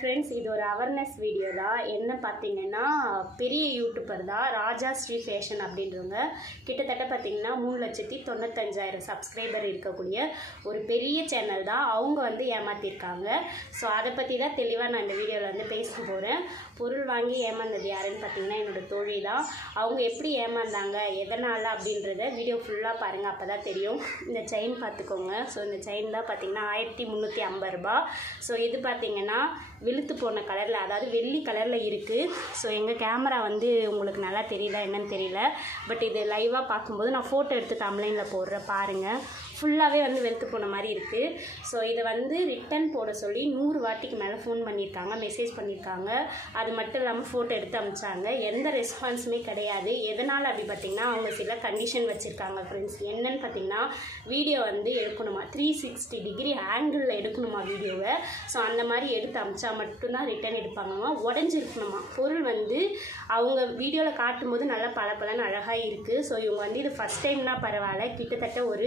Friends, இது ஒரு awareness video தான். என்ன பார்த்தீங்கன்னா, பெரிய யூடியூபர் தான் ராஜா ஸ்ரீ ஃபேஷன் அப்படின்றவங்க. கிட்டத்தட்ட பார்த்தீங்கன்னா 3,95,000 சப்ஸ்கிரைபர் இருக்கக்கூடிய ஒரு பெரிய சேனல் தான். அவங்க வந்து ஏமாற்றிருக்காங்க. ஸோ அதை பற்றி தான் தெளிவாக நான் இந்த வீடியோவில் வந்து பேச போகிறேன். பொருள் வாங்கி ஏமாந்தது யாருன்னு பார்த்தீங்கன்னா என்னோட தோழி தான். அவங்க எப்படி ஏமாந்தாங்க, எதனால் அப்படின்றத வீடியோ ஃபுல்லாக பாருங்கள், அப்போ தான் தெரியும். இந்த செயின் பார்த்துக்கோங்க. ஸோ இந்த செயின் தான் பார்த்தீங்கன்னா 1350 ரூபாய். ஸோ இது பார்த்தீங்கன்னா வெளுத்து போன கலரில், அதாவது வெள்ளி கலரில் இருக்குது. ஸோ எங்கள் கேமரா வந்து உங்களுக்கு நல்லா தெரியுதா என்னன்னு தெரியல, பட் இது லைவாக பார்க்கும்போது நான் ஃபோட்டோ எடுத்து தம்ப்லைனில் போடுறேன் பாருங்கள். ஃபுல்லாகவே வந்து வெளுத்து போன மாதிரி இருக்குது. ஸோ இதை வந்து ரிட்டன் போட சொல்லி 100 வாட்டிக்கு மேலே ஃபோன் பண்ணியிருக்காங்க, மெசேஜ் பண்ணியிருக்காங்க. அது மட்டும் இல்லாமல் ஃபோட்டோ எடுத்து அனுப்பிச்சாங்க. எந்த ரெஸ்பான்ஸுமே கிடையாது. எதனால் அப்படி பார்த்திங்கன்னா, அவங்க சில கண்டிஷன் வச்சுருக்காங்க ஃப்ரெண்ட்ஸ். என்னன்னு பார்த்திங்கன்னா, வீடியோ வந்து எடுக்கணுமா, 360 டிகிரி ஆங்கிளில் எடுக்கணுமா வீடியோவை. ஸோ அந்த மாதிரி எடுத்து அனுப்பிச்சா மட்டும்தான் ரிட்டன் எடுப்பாங்கம்மா. உடஞ்சிருக்கணுமா பொருள் வந்து அவங்க வீடியோவில் காட்டும்போது நல்லா பளபளன்னு அழகாக இருக்குது. ஸோ இவங்க வந்து இது ஃபஸ்ட் டைம்னா பரவாயில்ல, கிட்டத்தட்ட ஒரு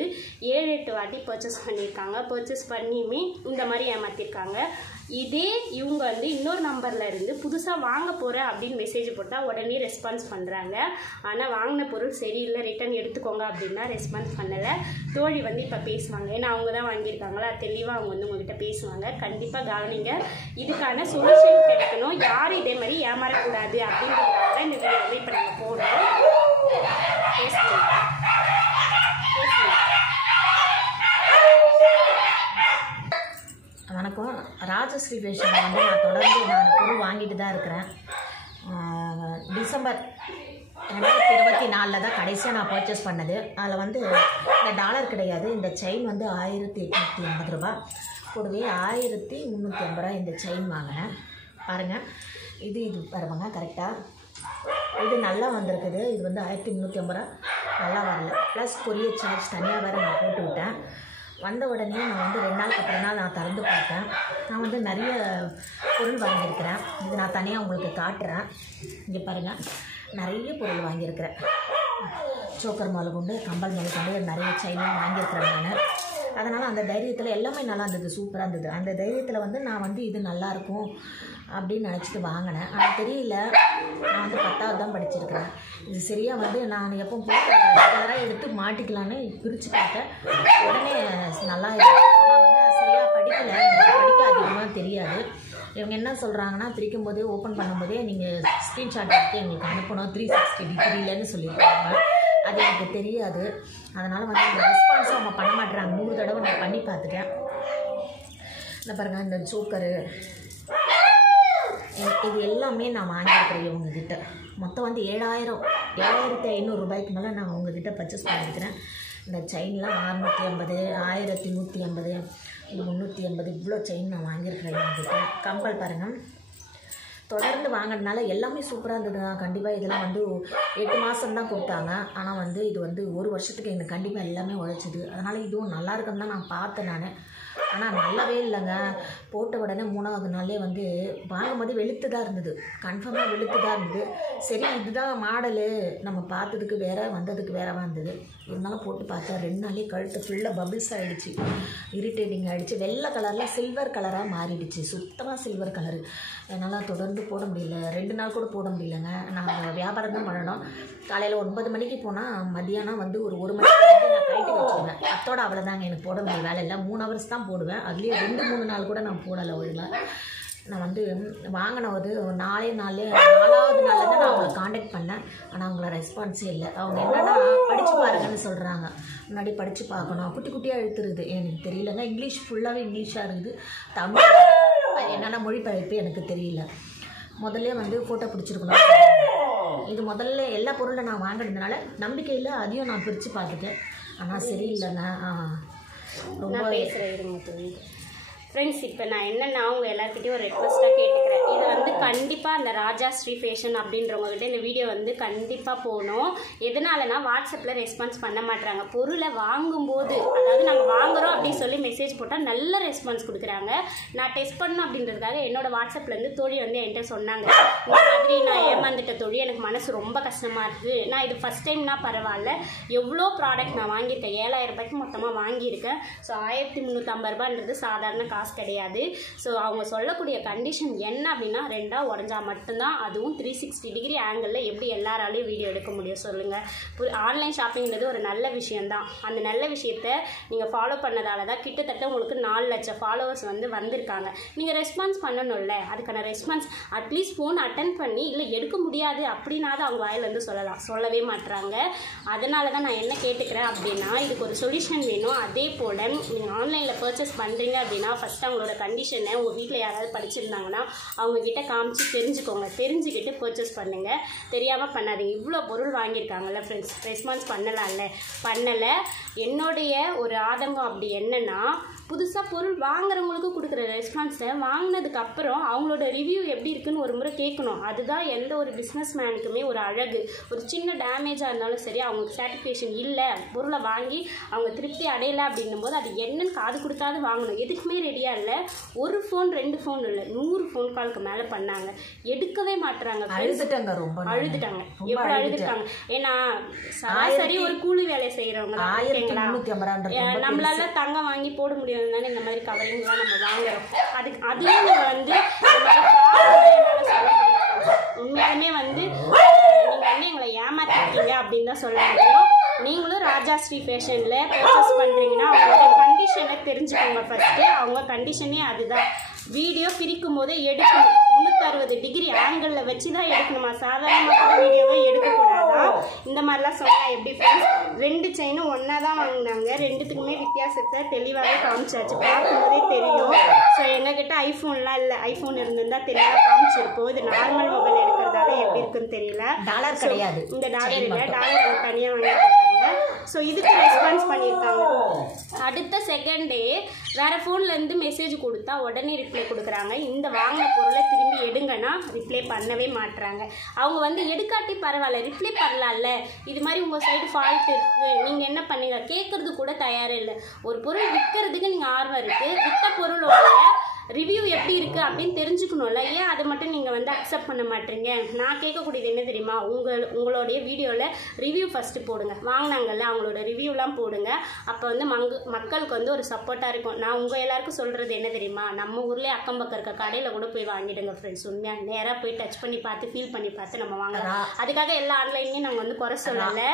7-8 வாட்டி பர்ச்சேஸ் பண்ணியிருக்காங்க. பர்ச்சேஸ் பண்ணியுமே இந்த மாதிரி ஏமாற்றிருக்காங்க. இதே இவங்க வந்து இன்னொரு நம்பரில் இருந்து புதுசாக வாங்க போகிறேன் அப்படின்னு மெசேஜ் போட்டால் உடனே ரெஸ்பான்ஸ் பண்ணுறாங்க. ஆனால் வாங்கின பொருள் சரியில்லை, ரிட்டன் எடுத்துக்கோங்க அப்படின்னா ரெஸ்பான்ஸ் பண்ணலை. தோழி வந்து இப்போ பேசுவாங்க, ஏன்னா அவங்க தான் வாங்கியிருக்காங்களா, தெளிவாக அவங்க வந்து உங்ககிட்ட பேசுவாங்க. கண்டிப்பாக கவனிங்க. இதுக்கான சொல்யூஷன் கிடைக்கணும், யாரும் இதே மாதிரி ஏமாறக்கூடாது அப்படின்றதுக்காக தான் இந்த வீடியோ வந்து இப்போ நாங்கள் போடுறோம். பேசுவோம். வணக்கம். ராஜஸ்ரீ ஃபேஷனில் வந்து நான் தொடர்ந்து பொருள் வாங்கிட்டு தான் இருக்கிறேன். டிசம்பர் 2024 தான் கடைசியாக நான் பர்ச்சேஸ் பண்ணது. அதில் வந்து இந்த டாலர் கிடையாது. இந்த செயின் வந்து 1850 ரூபா கூடவே 1350 ரூபா இந்த செயின் வாங்கினேன். பாருங்கள், இது பாருங்க கரெக்டாக இது நல்லா வந்திருக்குது. இது வந்து 1350 ரூபா நல்லா வரல. ப்ளஸ் கொரியர் சார்ஜ் தனியாக வேறு நான் போட்டு விட்டேன். வந்த உடனே நான் வந்து 2 நாளுக்கு அப்புறம் தான் நான் திறந்து பார்த்தேன். நான் வந்து நிறைய பொருள் வாங்கியிருக்கிறேன். இது நான் தனியாக உங்களுக்கு காட்டுறேன். இங்கே பாருங்கள், நிறைய பொருள் வாங்கியிருக்கிறேன். சோக்கர் மாலை கொண்டு, கம்பல் மாலை கொண்டு நிறைய செயின்லாம் வாங்கியிருக்கிறேன் நான். அதனால் அந்த தைரியத்தில் எல்லாமே நல்லா இருந்தது, சூப்பராக இருந்தது. அந்த தைரியத்தில் வந்து நான் வந்து இது நல்லாயிருக்கும் அப்படின்னு நினச்சிட்டு வாங்கினேன். ஆனால் தெரியல, நான் வந்து 10வது தான் படிச்சிருக்கிறேன். இது சரியாக வந்து நான் எப்போ போட்டு ரெகுலராக எடுத்து மாட்டிக்கலான்னு பிரித்து பார்த்தேன். உடனே நல்லா இருக்குது. ஆனால் வந்து சரியாக படிக்கலை, எனக்கு படிக்க அதிகமாக தெரியாது. இவங்க என்ன சொல்கிறாங்கன்னா, பிரிக்கும் போதே ஓப்பன் பண்ணும்போதே நீங்கள் ஸ்க்ரீன்ஷாட் எடுத்து எங்களுக்கு அனுப்பணும் 360 டிகிரிலன்னு சொல்லியிருக்காங்க. அது எனக்கு தெரியாது. அதனால் வந்து இந்த ரெஸ்பான்ஸும் அவங்க பண்ண மாட்டேறாங்க. 100 தடவை நான் பண்ணி பார்த்துட்டேன். இந்த பாருங்கள், இந்த சோக்கரு இது எல்லாமே நான் வாங்கியிருக்கிறேன் இவங்ககிட்ட. மொத்தம் வந்து 7,500 ரூபாய்க்கு மேலே நான் அவங்கக்கிட்ட பர்ச்சேஸ் பண்ணியிருக்கிறேன். இந்த செயின்லாம் 650, 1150, இது 380 இவ்வளோ செயின் நான் வாங்கியிருக்கிறேன் இவங்ககிட்ட. கம்பல் பாருங்கள், தொடர்ந்து வாங்கினதுனால எல்லாமே சூப்பராக இருந்தது. கண்டிப்பாக இதெல்லாம் வந்து 8 மாதம் தான் கொடுத்தாங்க. ஆனால் வந்து இது வந்து 1 வருஷத்துக்கு எனக்கு கண்டிப்பாக எல்லாமே உழைச்சிது. அதனால் இதுவும் நல்லா இருக்குன்னு தான் நான் பார்த்தேன் நான். ஆனால் நல்லாவே இல்லைங்க. போட்ட உடனே 3வது நாளே வந்து வாங்கும்போது வெளுத்து தான் இருந்தது, கன்ஃபார்மாக வெளுத்து தான் இருந்தது. சரி, இதுதான் மாடலு, நம்ம பார்த்ததுக்கு வேறு வந்ததுக்கு வேறவா இருந்தது. இருந்தாலும் போட்டு பார்த்தா 2 நாளே கழுத்து ஃபுல்லாக பபிள்ஸ் ஆகிடுச்சு, இரிட்டேட்டிங் ஆகிடுச்சு. வெள்ளை கலரில் சில்வர் கலராக மாறிடுச்சு, சுத்தமாக சில்வர் கலரு. என்னால் தொடர்ந்து போட முடியல, 2 நாள் கூட போட முடியலைங்க. நாங்கள் வியாபாரம் தான் பண்ணணும். காலையில் 9 மணிக்கு போனால் மதியானம் வந்து ஒரு 1 மணிக்கு வந்து நான் கைட்டு வச்சுருவேன். அத்தோட அவ்வளோதாங்க, எனக்கு போட முடிய வேலை இல்லை. 3 ஹவர்ஸ் தான் போடுவேன். அதுலேயே 2-3 நாள் கூட நான் போடலை ஒழுங்காக. நான் வந்து வாங்கினது ஒரு 4வது நாளில் தான் நான் அவங்களை காண்டாக்ட் பண்ணேன். ஆனால் அவங்கள ரெஸ்பான்ஸே இல்லை. அவங்க என்னென்னா படித்து பாருங்கன்னு சொல்கிறாங்க. முன்னாடி படித்து பார்க்கணும், குட்டி குட்டியாக எழுத்துருது. எனக்கு தெரியலங்க, இங்கிலீஷ் ஃபுல்லாகவே இங்கிலீஷாக இருக்குது. தமிழ் என்னென்ன மொழிபெயர்ப்பு எனக்கு தெரியல. முதல்ல வந்து ஃபோட்டோ பிடிச்சிருக்கணும். இது முதல்ல எல்லா பொருளும் நான் வாங்கினதுனால நம்பிக்கையில் அதையும் நான் பிரித்து பார்த்துட்டேன். ஆனால் சரியில்லைங்க. ரொம்ப பேசுகிறேன் ஃப்ரெண்ட்ஸ். இப்போ நான் என்னென்னா அவங்க எல்லாருக்கிட்டையும் ஒரு ரெக்வஸ்ட்டாக கேட்டுக்கிறேன். இதை வந்து கண்டிப்பாக அந்த ராஜா ஸ்ரீ ஃபேஷன் அப்படின்றவங்ககிட்ட இந்த வீடியோ வந்து கண்டிப்பாக போகணும். எதனாலனா வாட்ஸ்அப்பில் ரெஸ்பான்ஸ் பண்ண மாட்டாங்க. பொருளை வாங்கும்போது, அதாவது நாங்கள் வாங்குகிறோம் அப்படின்னு சொல்லி மெசேஜ் போட்டால் நல்ல ரெஸ்பான்ஸ் கொடுக்குறாங்க. நான் டெஸ்ட் பண்ணணும் அப்படின்றதுக்காக என்னோட வாட்ஸ்அப்லேருந்து தோழி வந்து என்கிட்ட சொன்னாங்க, இந்த மாதிரி நான் ஏமாந்துட்ட தோழி, எனக்கு மனசு ரொம்ப கஷ்டமாக இருக்குது. நான் இது ஃபஸ்ட் டைம்னா பரவாயில்ல, எவ்வளோ ப்ராடக்ட் நான் வாங்கியிருக்கேன், 7000 ரூபாய்க்கு மொத்தமாக வாங்கியிருக்கேன். ஸோ 1350 ரூபான்றது சாதாரண காசு கிடையாது. ஸோ அவங்க சொல்லக்கூடிய கண்டிஷன் என்ன அப்படின்னா, 2 உடஞ்சா மட்டும்தான், அதுவும் 360 டிகிரி ஆங்கிளில் எப்படி எல்லாராலையும் வீடியோ எடுக்க முடியும் சொல்லுங்கள். ஆன்லைன் ஷாப்பிங்கிறது ஒரு நல்ல விஷயந்தான். அந்த நல்ல விஷயத்தை நீங்கள் ஃபாலோ பண்ணதால தான் கிட்டத்தட்ட உங்களுக்கு 4 லட்சம் ஃபாலோவர்ஸ் வந்து வந்திருக்காங்க. நீங்கள் ரெஸ்பான்ஸ் பண்ணணும்ல, அதுக்கான ரெஸ்பான்ஸ் அட்லீஸ்ட் ஃபோன் அட்டன் பண்ணி இல்லை எடுக்க முடியாது அப்படின்னாவது அவங்க வாயிலேருந்து சொல்லலாம். சொல்லவே மாட்டுறாங்க. அதனால தான் நான் என்ன கேட்டுக்கிறேன் அப்படின்னா, இதுக்கு ஒரு சொல்யூஷன் வேணும். அதே போல் நீங்கள் ஆன்லைனில் பர்ச்சேஸ் பண்ணுறீங்க அப்படின்னா ஃபஸ்ட்டு அவங்களோட கண்டிஷனை உங்கள் வீட்டில் யாராவது படிச்சிருந்தாங்கன்னா அவங்கக்கிட்ட காமிச்சு தெரிஞ்சுக்கோங்க. தெரிஞ்சுக்கிட்டு பர்ச்சேஸ் பண்ணுங்கள், தெரியாமல் பண்ணாதீங்க. இவ்வளோ பொருள் வாங்கியிருக்காங்கல்ல ஃப்ரெண்ட்ஸ், ரெஸ்பான்ஸ் பண்ணலாம்ல, பண்ணலை. என்னுடைய ஒரு ஆதங்கம் அப்படி என்னென்னா, புதுசாக பொருள் வாங்குறவங்களுக்கு கொடுக்குற ரெஸ்பான்ஸை வாங்கினதுக்கப்புறம் அவங்களோட ரிவ்யூ எப்படி இருக்குன்னு ஒரு முறை கேட்கணும். அதுதான் எந்த ஒரு பிஸ்னஸ் மேனுக்குமே ஒரு அழகு. ஒரு சின்ன டேமேஜாக இருந்தாலும் சரி, அவங்களுக்கு சாட்டிஸ்ஃபேக்ஷன் இல்லை, பொருளை வாங்கி அவங்க திருப்தி அடையலை அப்படின்னும் போது அது என்னன்னு காது கொடுத்தாது வாங்கணும். எதுக்குமே ரெடியாக இல்லை. ஒரு ஃபோன் 2 ஃபோன் இல்லை, 100 ஃபோன் காலுக்கு மேலே பண்ணாங்க, எடுக்கவே மாட்டுறாங்க. அழுதுட்டாங்க, ரொம்ப அழுதுட்டாங்க. எப்படி அழுதுட்டாங்க? ஏன்னா சராசரி ஒரு கூலி வேலை செய்கிறவங்க நம்மளால தங்கம் வாங்கி போட முடியாது தானே இந்த மாதிரி கவரிங்லாம் நம்ம வாங்குறோம். அதுவே நீங்கள் வந்து உண்மையாலுமே வந்து நீங்கள் வந்து எங்களை ஏமாத்திருக்கீங்க அப்படின்னு தான் சொல்ல முடியும். நீங்களும் ராஜா ஸ்ரீ ஃபேஷனில் பர்ச்சேஸ் பண்ணுறீங்கன்னா அவங்களோட கண்டிஷனை தெரிஞ்சுக்கோங்க. ஃபஸ்ட்டு அவங்க கண்டிஷனே அதுதான். வீடியோ பிரிக்கும் போதே எடுக்கணும், 360 டிகிரி ஆங்கிளில் வச்சு தான் எடுக்கணுமா. சாதாரணமாக வீடியோவை எடுக்கக்கூடாதா? இந்த மாதிரிலாம் சொன்னால் எப்படி ஃப்ரெண்ட்ஸ்? 2 செயினும் ஒன்றா தான் வாங்கினாங்க. 2த்துக்குமே வித்தியாசத்தை தெளிவாகவே காமிச்சாச்சு, பார்க்கும்போதே தெரியும். ஸோ எங்ககிட்ட ஐஃபோன்லாம் இல்லை, ஐஃபோன் இருந்திருந்தால் தெளிவாக காமிச்சிருக்கோம். இது நார்மல் மொபைல் எடுக்கிறதால எப்படி இருக்குன்னு தெரியல. டாலர் கிடையாது, இந்த டாலர் இல்லை, டாலர் அவங்க தனியாக வாங்கி போட்டாங்க. ஸோ இதுக்கு ரெஸ்பான்ஸ் பண்ணியிருக்காங்க. அடுத்த செகண்டே வேறு ஃபோன்லேருந்து மெசேஜ் கொடுத்தா உடனே ரிப்ளை கொடுக்குறாங்க. இந்த வாங்கின பொருளை திரும்பி எடுங்கன்னா ரிப்ளை பண்ணவே மாட்டுறாங்க. அவங்க வந்து எடுக்காட்டி பரவாயில்ல, ரிப்ளை பண்ணலாம்ல, இது மாதிரி உங்கள் சைடு ஃபால்ட் இருக்குது, நீங்கள் என்ன பண்ணுங்க கேட்குறது கூட தயாரே இல்லை. ஒரு பொருள் விற்கிறதுக்கு நீங்கள் ஆர்வம் இருக்குது, விற்ற பொருளோட ரிவ்யூ எப்படி இருக்குது அப்படின்னு தெரிஞ்சுக்கணும்ல. ஏன் அதை மட்டும் நீங்கள் வந்து அக்செப்ட் பண்ண மாட்டீங்க? நான் கேட்கக்கூடியது என்ன தெரியுமா, உங்களுடைய வீடியோவில் ரிவ்யூ ஃபஸ்ட்டு போடுங்க. வாங்கினாங்கல்ல அவங்களோட ரிவ்யூலாம் போடுங்க. அப்போ வந்து மக்களுக்கு வந்து ஒரு சப்போர்ட்டாக இருக்கும். நான் உங்கள் எல்லாருக்கும் சொல்கிறது என்ன தெரியுமா, நம்ம ஊர்லேயே அக்கம் பக்கம் இருக்க கடையில் கூட போய் வாங்கிடுங்க ஃப்ரெண்ட்ஸ். உண்மையாக நேராக போய் டச் பண்ணி பார்த்து ஃபீல் பண்ணி பார்த்து நம்ம வாங்கலாம். அதுக்காக எல்லா ஆன்லைன்லேயும் நாங்கள் வந்து குறை சொல்லலை.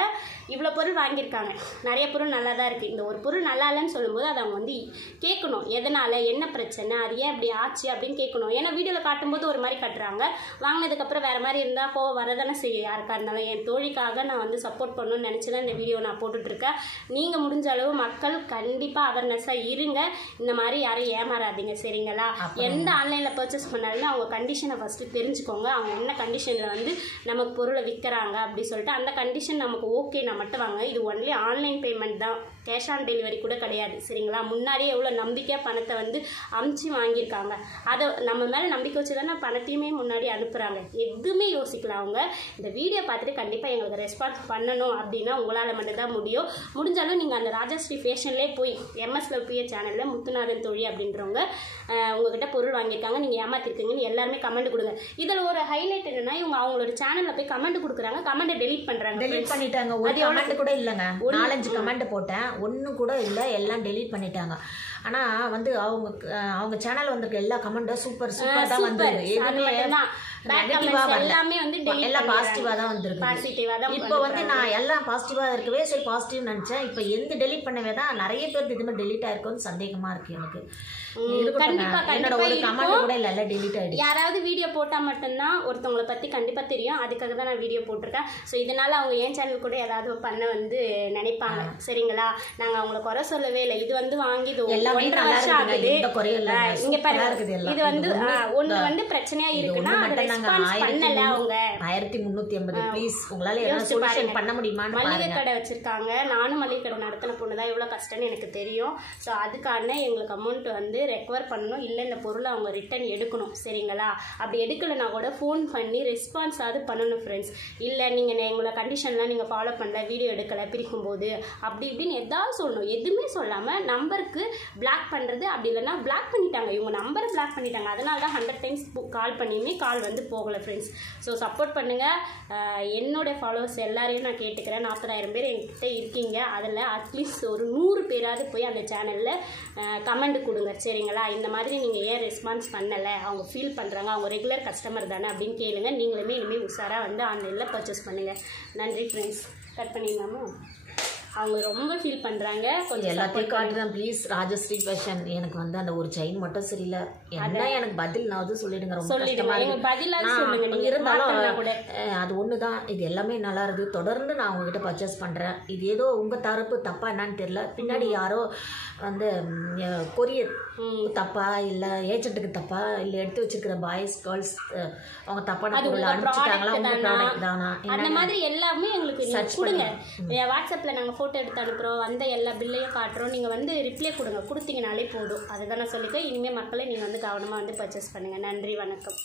இவ்வளோ பொருள் வாங்கியிருக்காங்க, நிறைய பொருள் நல்லா தான் இருக்குது. இந்த ஒரு பொருள் நல்லா இல்லைன்னு சொல்லும்போது அதை அவங்க வந்து கேட்கணும், எதனால், என்ன பிரச்சனை, அது ஏன் இப்படி ஆச்சு அப்படின்னு கேட்கணும். ஏன்னா வீடியோவில் காட்டும்போது ஒரு மாதிரி காட்டுறாங்க, வாங்கினதுக்கப்புறம் வேறு மாதிரி இருந்தால் கோவம் வரதானே செய்யும் யாருக்கா இருந்தாலும். என் தோழிக்காக நான் வந்து சப்போர்ட் பண்ணணும்னு நினச்சி தான் இந்த வீடியோ நான் போட்டுட்ருக்கேன். நீங்கள் முடிஞ்ச அளவு மக்கள் கண்டிப்பாக அவேர்னஸாக இருங்க, இந்த மாதிரி யாரும் ஏமாறாதீங்க சரிங்களா. எந்த ஆன்லைனில் பர்ச்சேஸ் பண்ணாலுமே அவங்க கண்டிஷனை ஃபஸ்ட்டு தெரிஞ்சுக்கோங்க. அவங்க என்ன கண்டிஷனில் வந்து நமக்கு பொருளை விற்கிறாங்க அப்படி சொல்லிட்டு அந்த கண்டிஷன் நமக்கு ஓகே நான் மட்டும் வாங்க. இது ஒன்லி ஆன்லைன் பேமெண்ட் தான், கேஷ் ஆன் டெலிவரி கூட கிடையாது சரிங்களா. முன்னாடியே எவ்வளோ நம்பிக்கையாக பணத்தை வந்து அமுச்சு வாங்கியிருக்காங்க, அதை நம்ம மேலே நம்பிக்கை வச்சு தானே பணத்தையுமே முன்னாடி அனுப்புகிறாங்க. எதுவுமே யோசிக்கலாம். அவங்க இந்த வீடியோ பார்த்துட்டு கண்டிப்பாக எங்களுக்கு ரெஸ்பான்ஸ் பண்ணணும் அப்படின்னா உங்களால் மட்டும்தான் முடியும். முடிஞ்சாலும் நீங்கள் அந்த ராஜாஸ்ரீ ஃபேஷன்லேயே போய் MS லவ்பிய சேனலில் முத்துநாதன் தோழி அப்படின்றவங்க உங்ககிட்ட பொருள் வாங்கியிருக்காங்க, நீங்கள் ஏமாத்திருக்கீங்கன்னு எல்லாருமே கமெண்ட் கொடுங்க. இதில் ஒரு ஹைலைட் என்னன்னா, இவங்க அவங்களோட சேனலில் போய் கமெண்ட் கொடுக்குறாங்க, கமெண்ட்டை டெலீட் பண்ணுறாங்க. டெலீட் பண்ணிட்டாங்க. ஒரு கமெண்ட் கூட இல்லைங்க, 4-5 கமெண்ட் போட்டேன், ஒன்றும் கூட இல்லை, எல்லாம் டெலீட் பண்ணிட்டாங்க. ஆனால் வந்து அவங்க சேனல் வந்திருக்க எல்லா கமெண்ட்டும் சூப்பர் சூப்பர் தான் வந்திருக்கு. எல்லாமே வந்து எல்லாம் பாசிட்டிவாக தான் வந்திருக்கு. இப்போ வந்து நான் எல்லாம் பாசிட்டிவாக இருக்கவே சரி பாசிட்டிவ் நினச்சேன். இப்போ எந்த டெலீட் பண்ணவே தான் நிறைய பேருக்கு இது மாதிரி டெலீட் ஆயிருக்குன்னு சந்தேகமாக இருக்குது எனக்கு. என்னோட ஒரு கமெண்ட் கூட இல்லை, டெலீட் ஆகிடுச்சு. யாராவது வீடியோ போட்டால் மட்டும்தான் ஒருத்தவங்களை பற்றி கண்டிப்பாக தெரியும், அதுக்காக தான் நான் வீடியோ போட்டிருக்கேன். ஸோ இதனால் அவங்க என் சேனல் கூட ஏதாவது பண்ண வந்து நினைப்பாங்க சரிங்களா. நாங்கள் அவங்கள குறை சொல்லவே இல்லை. இது வந்து வாங்கி 1.5 வருஷம் ஆகுது. இங்கே பாருங்க, இது வந்து ஒன்று வந்து பிரச்சனையாக இருக்குன்னா அது ரெஸ்பான்ஸ் பண்ணல அவங்க 1380 ப்ளீஸ் உங்களால ஏதாவது சொல்யூஷன் பண்ண முடியுமான்னு மளிகை கடை வச்சிருக்காங்க. நானும் மளிகை கடை நடத்தின பொண்ணு தான், எவ்வளோ கஷ்டம்னு எனக்கு தெரியும். ஸோ அதுக்கான எங்களுக்கு அமௌண்ட் வந்து ரெக்கவர் பண்ணணும், இல்லை இந்த பொருளை அவங்க ரிட்டர்ன் எடுக்கணும். சரிங்களா? அப்படி எடுக்கலைன்னா கூட ஃபோன் பண்ணி ரெஸ்பான்ஸாவது பண்ணணும் ஃப்ரெண்ட்ஸ். இல்லை நீங்கள் எங்களோட கண்டிஷன்லாம் நீங்கள் ஃபாலோ பண்ணல, வீடியோ எடுக்கலை பிரிக்கும்போது அப்படி இப்படின்னு எதாவது சொல்லணும். எதுவுமே சொல்லாமல் நம்பருக்கு பிளாக் பண்ணுறது, அப்படி இல்லைன்னா பிளாக் பண்ணிட்டாங்க, இவங்க நம்பரை பிளாக் பண்ணிட்டாங்க. அதனால தான் 100 டைம்ஸ் கால் பண்ணியுமே கால் வந்து போகலை ஃப்ரெண்ட்ஸ். ஸோ சப்போர்ட் பண்ணுங்கள். என்னோட ஃபாலோவர்ஸ் எல்லாரையும் நான் கேட்டுக்கிறேன். 40,000 பேர் என்கிட்ட இருக்கீங்க. அதில் அட்லீஸ்ட் ஒரு 100 பேராவது போய் அந்த சேனலில் கமெண்ட் கொடுங்க. சரிங்களா? இந்த மாதிரி நீங்கள் ஏன் ரெஸ்பான்ஸ் பண்ணலை, அவங்க ஃபீல் பண்ணுறாங்க, அவங்க ரெகுலர் கஸ்டமர் தானே அப்படின்னு கேளுங்க. நீங்களுமே இனிமேல் உஷாராக வந்து ஆன்லைனில் பர்ச்சேஸ் பண்ணுங்கள். நன்றி ஃப்ரெண்ட்ஸ். கட் பண்ணிடலாமா? அவங்க ரொம்ப ஃபீல் பண்ணுறாங்க. கொஞ்சம் எல்லாத்தையும் காட்டுறேன் ப்ளீஸ். ராஜஸ்ரீ ஃபேஷன் எனக்கு வந்து அந்த ஒரு செயின் மட்டும் சரியில்லை. என்ன எனக்கு பதில் நான் வந்து சொல்லிடுங்க. ரொம்ப இருந்தாலும் அது ஒன்று தான். இது எல்லாமே நல்லா இருக்குது. தொடர்ந்து நான் உங்ககிட்ட பர்ச்சேஸ் பண்ணுறேன். இது ஏதோ உங்கள் தரப்பு தப்பா என்னன்னு தெரியல. பின்னாடி யாரோ வந்து கொரியர் தப்பா, இல்லை ஏஜென்ட்டுக்கு தப்பா, இல்லை எடுத்து வச்சிருக்கிற பாய்ஸ் கேர்ள்ஸ் அவங்க தப்பான பொருள் அனுப்பிச்சிட்டாங்களா, உங்கள் ப்ராடக்ட் தானா, அந்த மாதிரி எல்லாமே எங்களுக்கு கொடுங்க. வாட்ஸ்அப்பில் நாங்கள் ஃபோட்டோ எடுத்து அனுப்புகிறோம், அந்த எல்லா பில்லையும் காட்டுறோம். நீங்கள் வந்து ரிப்ளை கொடுங்க, கொடுத்தீங்கனாலே போதும். அதுதான் நான் சொல்லியிருக்கேன். இனிமேல் மக்களை நீங்கள் வந்து கவனமாக வந்து பர்ச்சேஸ் பண்ணுங்கள். நன்றி, வணக்கம்.